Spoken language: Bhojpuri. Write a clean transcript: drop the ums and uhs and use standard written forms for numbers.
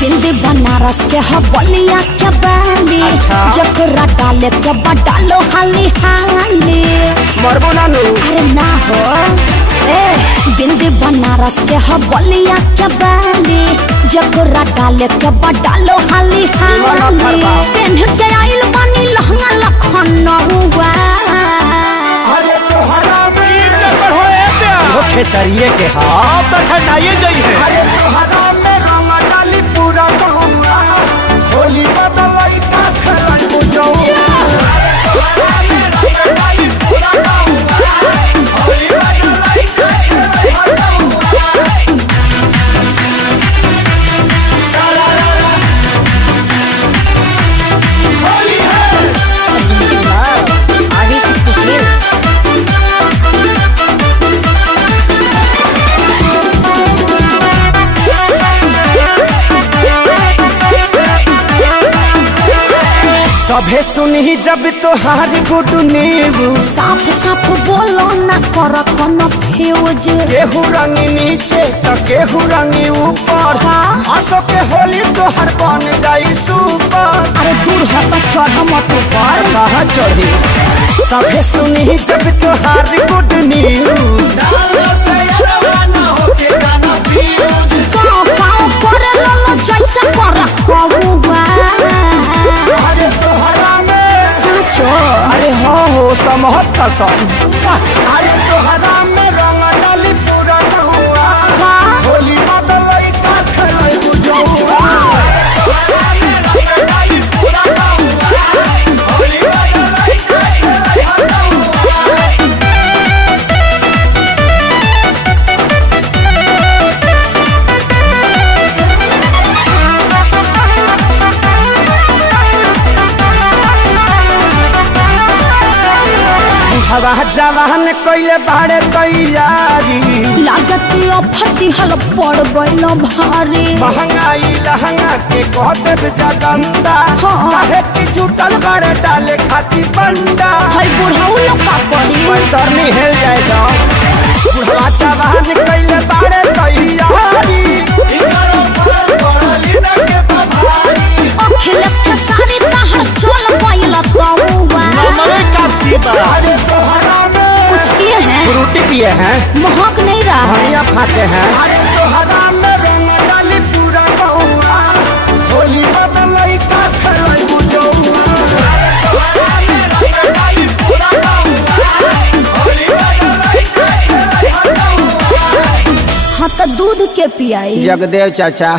बिंदी बनारस के बलिया के बाली जकरा डाले के डालो हाली हाली मरबो नानू अरे ना हो ए बिंदी बनारस के बलिया के बाली जकरा डाले के डालो हाली हाली पेन के आइल बानी लहंगा लखनऊआ अरे तोहरा में कर हो ए प्यार वो खेसरिए के हां अब तक ठंडाइए जाई है अरे तोहरा में रंग डाली पूरा गहुआ होली बदलाई का खलाई बुझो तोहरा में रंग डाली पूरा गहुआ होली बदलाई का खलाई बुझो सारा होली है आगे से खेल सभे सुनी जब तोहार गुड न्यूज साफ साफ बोलो ना कर कोनो फ्यूज केहू रंग नीचे तो केहू रंग ऊपर आसो के होली तोहर बन जाई सुपर अरे दूर हट चढ़ मत ऊपर कहाँ चढ़ी सभे सुनी जब तोहार गुड न्यूज गाँव गाँव करे ललो जैसे कर कौआ अरे तोहरा में साचो अरे हाँ हो समहत कसम अरे तोहरा में रंग डाली पूरा गहुआ होली बदलाई का खलाई बुझो तोहरा में रंग डाली पूरा गहुआ होली बदलाई का खलाई बुझो हवा जवान कइले बाड़े तैयारी लागत फटी हल पड़ गइल भारी महंगाई लहंगा के कह देव जगंदा हाँ। काहे की जुटल बाड़े डाले खाती बंडा हई बुढ़ाऊ लोग का पड़ी तरनी हेल जाए जाओ बुढ़वा जवान कइले बाड़े तैयारी अखिलेश के सारी तहर चल गइल तौआ अरे तोहरा में कुछ किए हैं फ्रूटी पिए हैं महक नहीं रहा है धनिया फाटे हैं अरे तोहरा में रंग डाली पूरा गहुआ होली बदलाई का खलाई बुझो तोहरा में रंग डाली पूरा गहुआ होली बदलाई का खलाई बुझो हाँ तो दूध के पियाई जगदेव चाचा